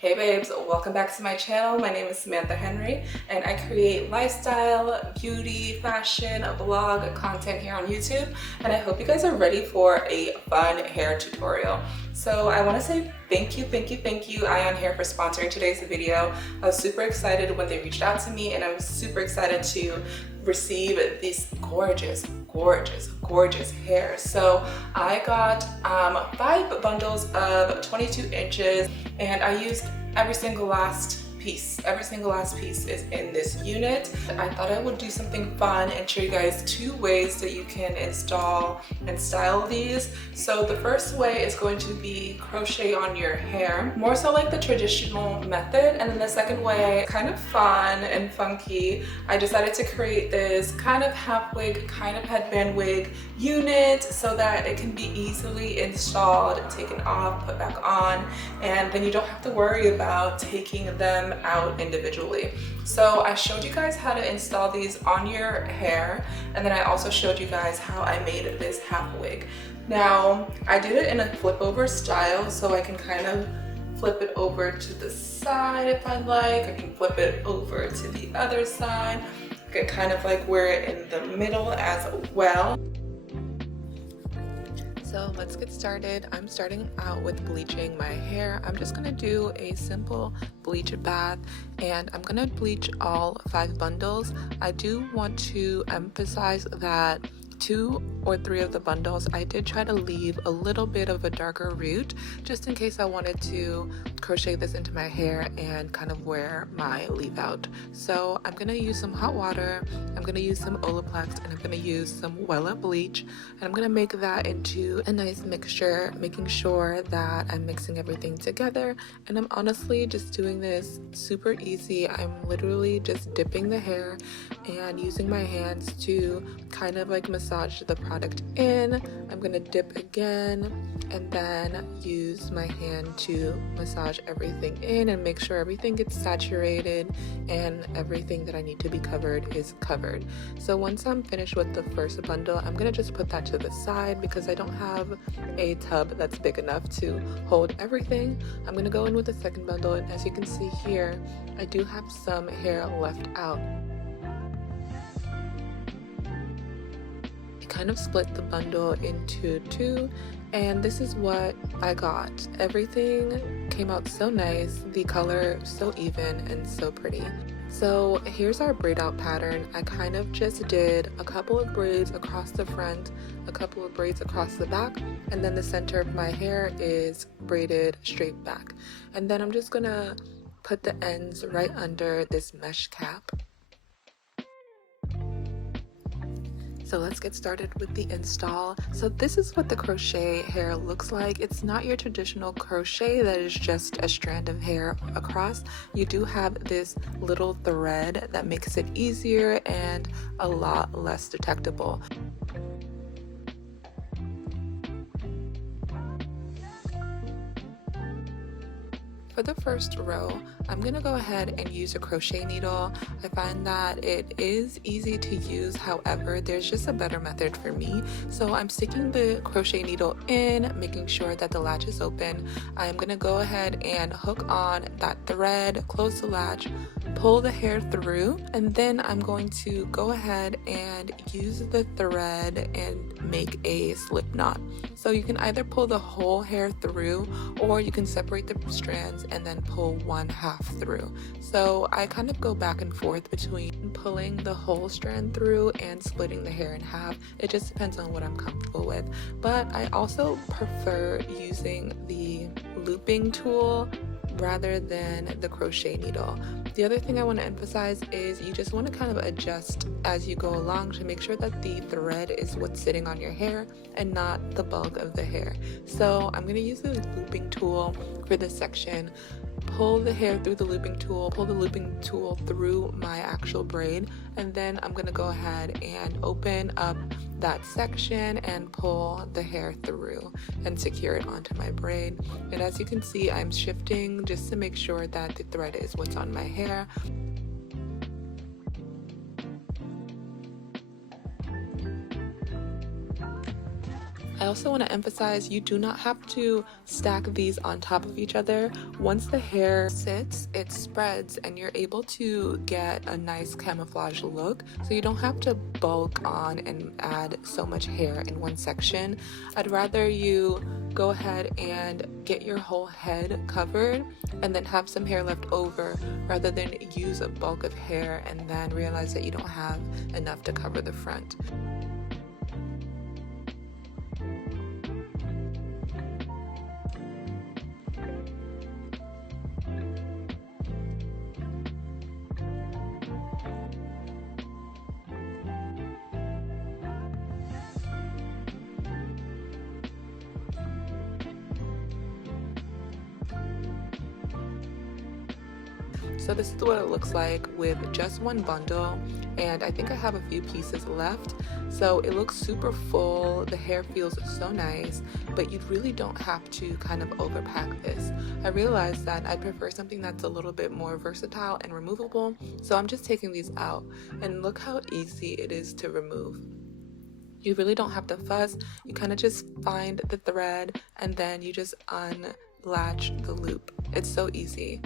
Hey babes, welcome back to my channel. My name is Samantha Henry and I create lifestyle, beauty, fashion, vlog content here on YouTube, and I hope you guys are ready for a fun hair tutorial. So I want to say thank you Eayon Hair for sponsoring today's video. I was super excited when they reached out to me, and I was super excited to receive these gorgeous hair. So I got 5 bundles of 22 inches, and I used every single last piece. Every single last piece is in this unit. I thought I would do something fun and show you guys 2 ways that you can install and style these. So the first way is going to be crochet on your hair, more so like the traditional method, and then the second way, kind of fun and funky, I decided to create this kind of half wig, kind of headband wig unit so that it can be easily installed, taken off, put back on, and then you don't have to worry about taking them out individually. So I showed you guys how to install these on your hair, and then I also showed you guys how I made this half wig. Now I did it in a flip over style, so I can kind of flip it over to the side if I like. I can flip it over to the other side. I can kind of like wear it in the middle as well. So let's get started. I'm starting out with bleaching my hair. I'm just gonna do a simple bleach bath, and I'm gonna bleach all 5 bundles. I do want to emphasize that 2 or 3 of the bundles I did try to leave a little bit of a darker root, just in case I wanted to crochet this into my hair and kind of wear my leave out. So I'm gonna use some hot water, I'm gonna use some Olaplex, and I'm gonna use some Wella bleach, and I'm gonna make that into a nice mixture, making sure that I'm mixing everything together. And I'm honestly just doing this super easy. I'm literally just dipping the hair and using my hands to kind of like massage the product in. I'm gonna dip again and then use my hand to massage everything in and make sure everything gets saturated and everything that I need to be covered is covered. So once I'm finished with the first bundle, I'm gonna just put that to the side because I don't have a tub that's big enough to hold everything. I'm gonna go in with the second bundle, and as you can see here, I do have some hair left out. Kind of split the bundle into 2, and this is what I got. Everything came out so nice, the color so even and so pretty. So here's our braid out pattern. I kind of just did a couple of braids across the front, a couple of braids across the back, and then the center of my hair is braided straight back. And then I'm just gonna put the ends right under this mesh cap. So let's get started with the install. So this is what the crochet hair looks like. It's not your traditional crochet that is just a strand of hair across. You do have this little thread that makes it easier and a lot less detectable. For the first row, I'm gonna go ahead and use a crochet needle. I find that it is easy to use, however, there's just a better method for me. So I'm sticking the crochet needle in, making sure that the latch is open. I'm gonna go ahead and hook on that thread, close the latch, pull the hair through, and then I'm going to go ahead and use the thread and make a slip knot. So you can either pull the whole hair through, or you can separate the strands and then pull 1/2 through. So I kind of go back and forth between pulling the whole strand through and splitting the hair in half. It just depends on what I'm comfortable with. But I also prefer using the looping tool rather than the crochet needle. The other thing I want to emphasize is you just want to kind of adjust as you go along to make sure that the thread is what's sitting on your hair and not the bulk of the hair. So I'm going to use the looping tool for this section. Pull the hair through the looping tool, pull the looping tool through my actual braid, and then I'm going to go ahead and open up that section and pull the hair through and secure it onto my braid. And as you can see, I'm shifting just to make sure that the thread is what's on my hair. I also want to emphasize you do not have to stack these on top of each other. Once the hair sits, it spreads and you're able to get a nice camouflage look, so you don't have to bulk on and add so much hair in one section. I'd rather you go ahead and get your whole head covered and then have some hair left over, rather than use a bulk of hair and then realize that you don't have enough to cover the front. So this is what it looks like with just one bundle, and I think I have a few pieces left. So it looks super full, the hair feels so nice, but you really don't have to kind of overpack this. I realized that I prefer something that's a little bit more versatile and removable, so I'm just taking these out, and look how easy it is to remove. You really don't have to fuss. You kind of just find the thread and then you just unlatch the loop. It's so easy.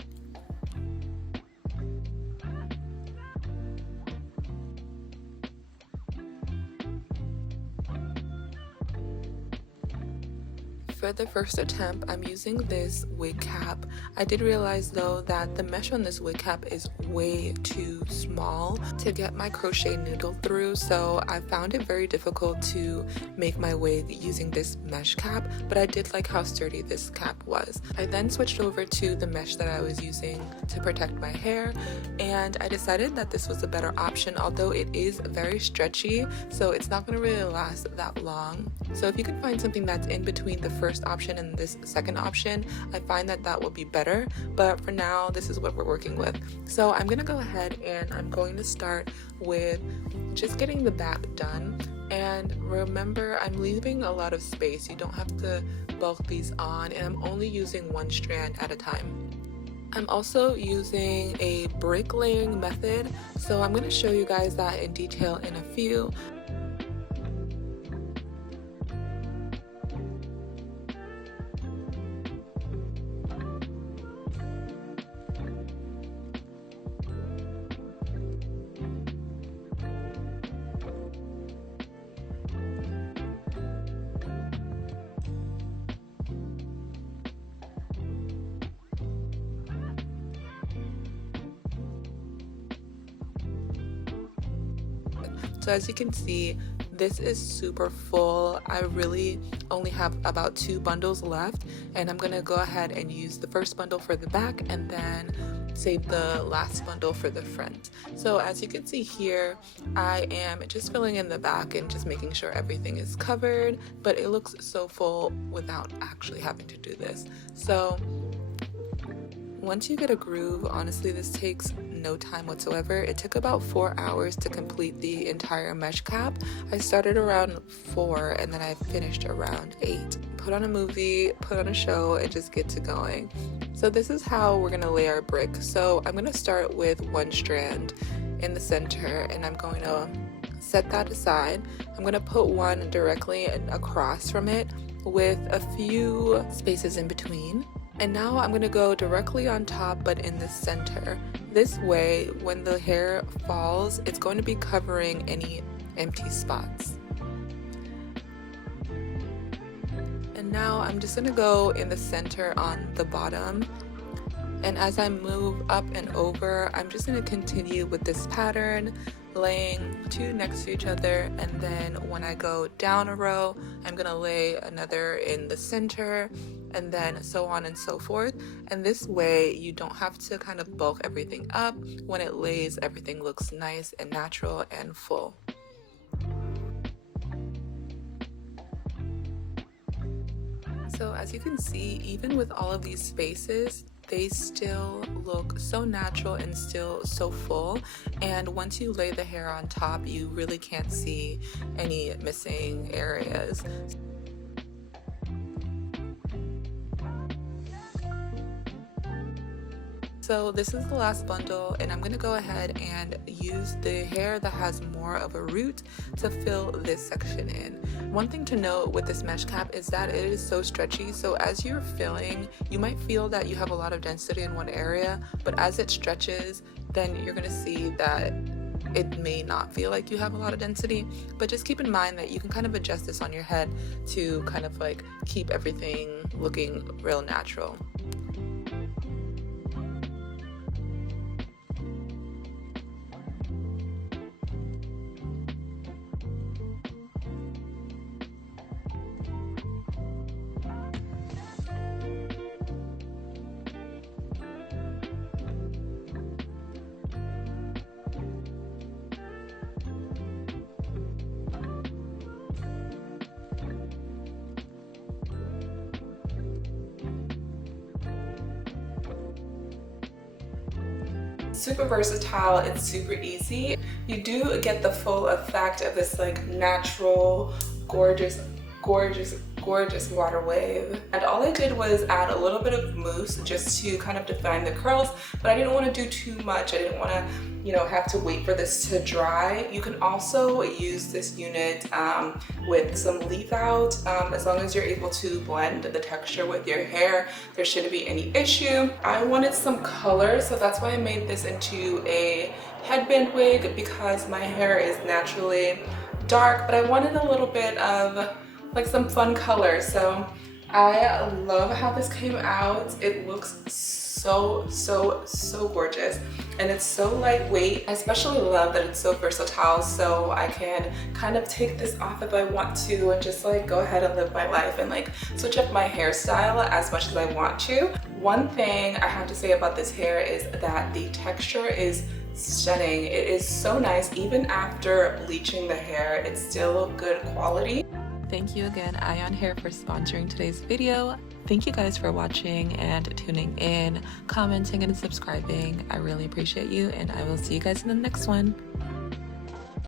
For the first attempt, I'm using this wig cap. I did realize though that the mesh on this wig cap is way too small to get my crochet needle through, so I found it very difficult to make my wig using this mesh cap, but I did like how sturdy this cap was. I then switched over to the mesh that I was using to protect my hair, and I decided that this was a better option, although it is very stretchy, so it's not going to really last that long. So if you can find something that's in between the first option and this second option, I find that that will be better, but for now this is what we're working with. So I'm gonna go ahead and I'm going to start with just getting the back done, and remember I'm leaving a lot of space. You don't have to bulk these on, and I'm only using one strand at a time. I'm also using a bricklaying method, so I'm going to show you guys that in detail in a few. So as you can see, this is super full. I really only have about 2 bundles left, and I'm gonna go ahead and use the first bundle for the back and then save the last bundle for the front. So as you can see here, I am just filling in the back and just making sure everything is covered, but it looks so full without actually having to do this. So once you get a groove, honestly, this takes no time whatsoever. It took about 4 hours to complete the entire mesh cap. I started around 4 and then I finished around 8. Put on a movie, put on a show, and just get to going. So this is how we're gonna lay our brick. So I'm gonna start with one strand in the center, and I'm going to set that aside. I'm gonna put one directly across from it with a few spaces in between. And now I'm going to go directly on top but in the center. This way, when the hair falls, it's going to be covering any empty spots. And now I'm just going to go in the center on the bottom. And as I move up and over, I'm just going to continue with this pattern, laying 2 next to each other, and then when I go down a row, I'm going to lay another in the center, and then so on and so forth. And this way you don't have to kind of bulk everything up. When it lays, everything looks nice and natural and full. So as you can see, even with all of these spaces, they still look so natural and still so full. And once you lay the hair on top, you really can't see any missing areas. So this is the last bundle, and I'm going to go ahead and use the hair that has more of a root to fill this section in. One thing to note with this mesh cap is that it is so stretchy, so as you're filling, you might feel that you have a lot of density in one area, but as it stretches, then you're going to see that it may not feel like you have a lot of density, but just keep in mind that you can kind of adjust this on your head to kind of like keep everything looking real natural. Super versatile, it's super easy. You do get the full effect of this like natural, gorgeous water wave. And all I did was add a little bit of mousse just to kind of define the curls, but I didn't want to do too much. I didn't want to, you know, have to wait for this to dry. You can also use this unit with some leave out. As long as you're able to blend the texture with your hair, there shouldn't be any issue. I wanted some color, so that's why I made this into a headband wig, because my hair is naturally dark, but I wanted a little bit of like some fun color. So I love how this came out. It looks so gorgeous, and it's so lightweight. I especially love that it's so versatile, so I can kind of take this off if I want to and just like go ahead and live my life and like switch up my hairstyle as much as I want to. One thing I have to say about this hair is that the texture is stunning. It is so nice. Even after bleaching the hair, it's still good quality. Thank you again, Eayon Hair, for sponsoring today's video. Thank you guys for watching and tuning in, commenting and subscribing. I really appreciate you, and I will see you guys in the next one.